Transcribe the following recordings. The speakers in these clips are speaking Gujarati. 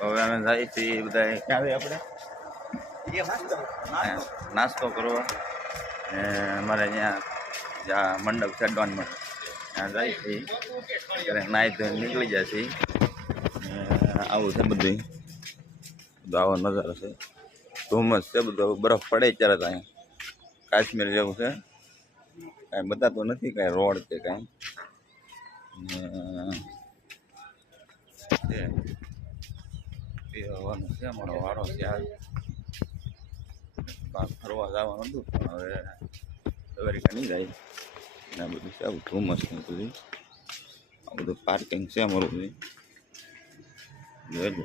હવે અમે જાય છીએ બધા ક્યાં આપણે નાસ્તો કરવા અમારે અહીંયા જ્યાં મંડપ છે ડોન મંડપ ત્યાં જાય છે ત્યારે નાહી ધોઈને નીકળી જાય છે. આવું છે બધું આવો નજારો છે. ધુમ્મસ છે બધું બરફ પડે ત્યારે તો અહીંયા કાશ્મીર જેવું છે. કાંઈ બતાતું નથી કાંઈ રોડ કે કાંઈ પીવાનું છે. અમારો વારો ત્યાં ફરવા જવાનું હતું પણ હવે દ્વારિકા નહીં જાય ને બધું છે. આવું ધુમ્મસ ને બધું આ બધું પાર્કિંગ છે અમારું બધું જોઈ લો.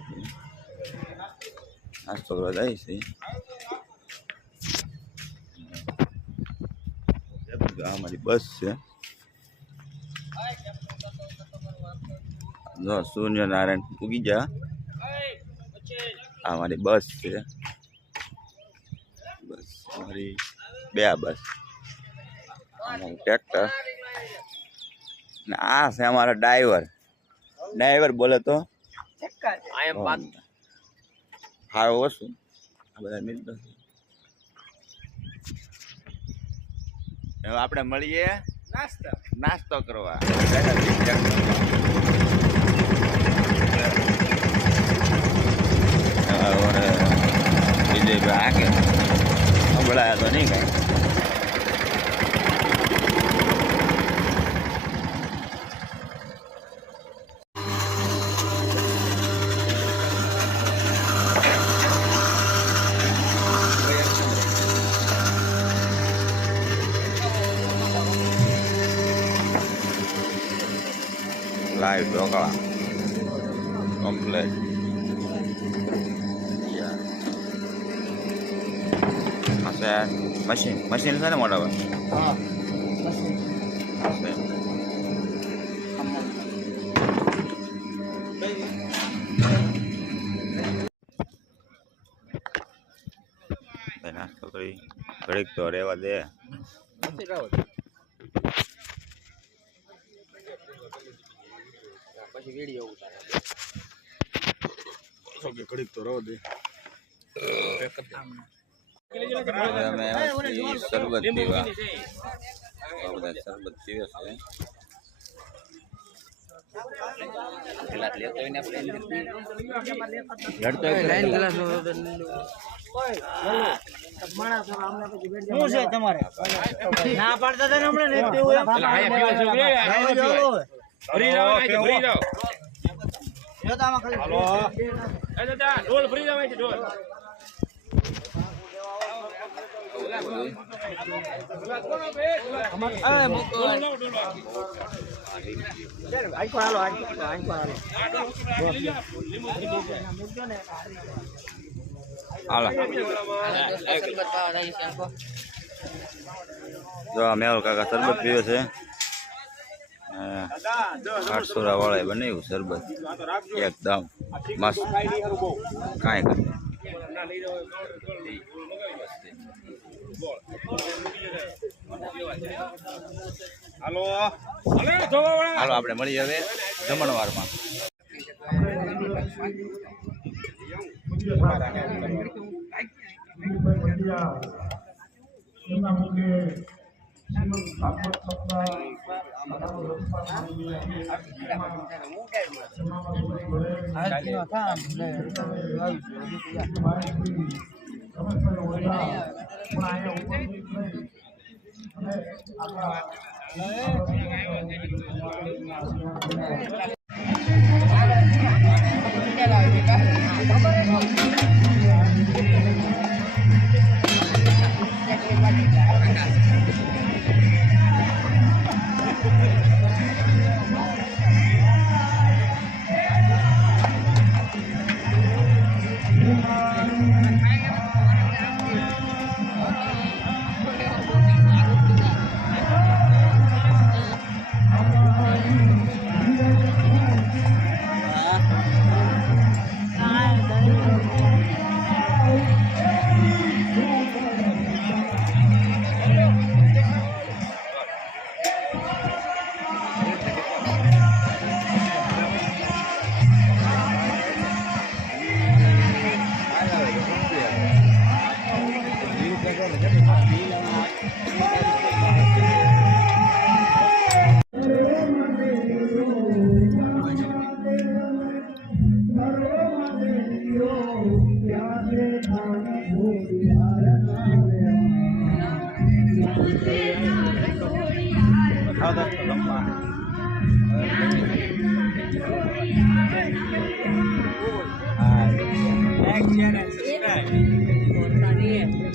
નાસ્તો કરવા જાય છે. અમારી બસ છે. જો સૂર્યનારાયણ ઉગી જા. આ મારી બસ છે. બસ અમારી બે બસ ટ્રેક્ટર ને આ છે અમારા ડ્રાઈવર બોલે તો હારો ઓછું. આ બધા મિત્રો હવે આપણે મળીએ નાસ્તો કરવા. વિજયભાઈ આગે સંભળાયા તો નહીં કાંઈ. Live dhokla complete. મશીન છે ને મોટા ભાઈ? નાસ્તો કરી ઘડીક તો રહેવા દે. પછી વિડીયો ઉતારે ઘડીક તો રહો દે. અમે શરબત પીવા બધા શરબત પીવે છે. તમારે ના પાડતા હતા જો મેહુલ કાકા શરબત પીવે છે. 800 વાળાએ બનાવ્યું શરબત એકદમ મસ્ત. કાંઈ કરે હાલો આપણે મળીએ હવે જમણવારમાં.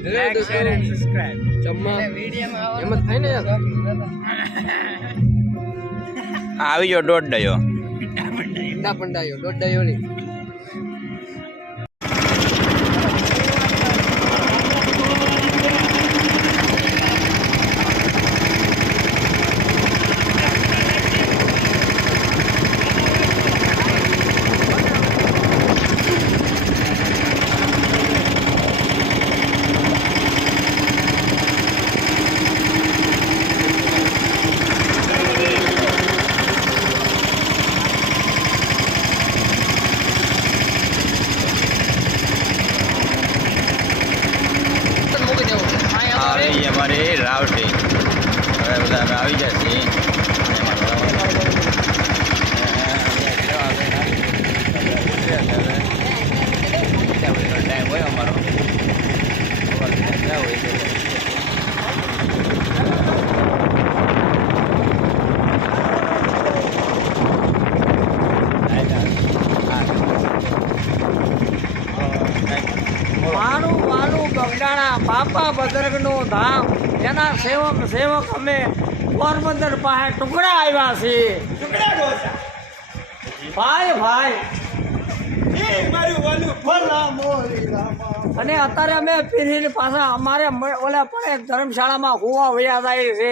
Like, share and subscribe. એમ જ થાય ને યાર. આવી ગયો દોઢ ડાયો. ના પણ ડાયો દોઢ ડાયો નહીં. આવી અમારી રાવટી હવે બધા અમે આવી જાય છીએ ટાઈમ હોય અમારો મારું વાલું બગડાણા બાપા બદરગનું ધામ એના સેવક અમે પોરબંદર પાસે ટુકડા આવ્યા છીએ ભાઈ અને અત્યારે અમે પીરીની પાછા અમારે ઓલા પણ એક ધર્મશાળામાં હોવા વયા જાય છે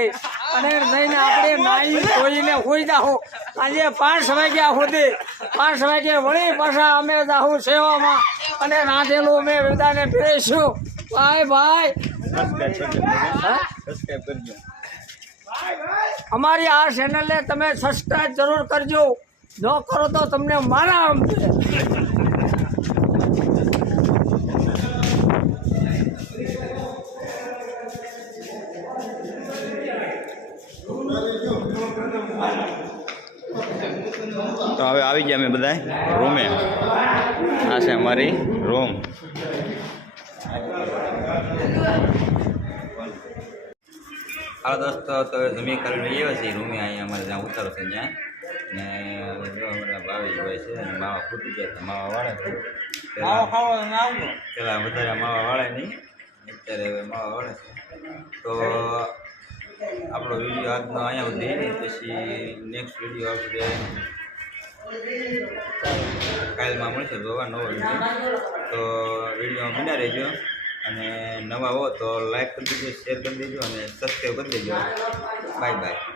અને જઈને આપણે નાઈ ધોઈને હોઈ જાઓ આજે 5 વાગ્યા સુધી 5 વાગ્યે વળી પાછા અમે જાઉં સેવામાં અને રાંધેલું અમે બધાને પીરીશું ભાઈ અમારી આ ચેનલને તમે સબસ્ક્રાઈબ જરૂર કરજો ન કરો તો તમને મારા આમ છે તો હવે આવી ગયા અમે બધા રૂમે આ છે અમારી રૂમ હાલો દોસ્તો તો જમી કરીને આવ્યા છીએ રૂમે અહીંયા અમારે જ્યાં ઉતારો છે ત્યાં ને જો અમારા ભાવી હોય છે અને માવા ફૂટી ગયા માવા વાળે છે પેલા વધારે માવા વાળે નહીં અત્યારે હવે માવા વાળે છે તો આપણો વિડીયો આજનો અહીંયા સુધી પછી નેક્સ્ટ વિડીયો આપણે કાલમાં મળશે જોવા નવો વિડીયો તો વિડીયોમાં બન્યા રહેજો અને નવા હો તો લાઈક કરી દેજો શેર કરી દેજો અને સબસ્ક્રાઈબ કરી દેજો બાય બાય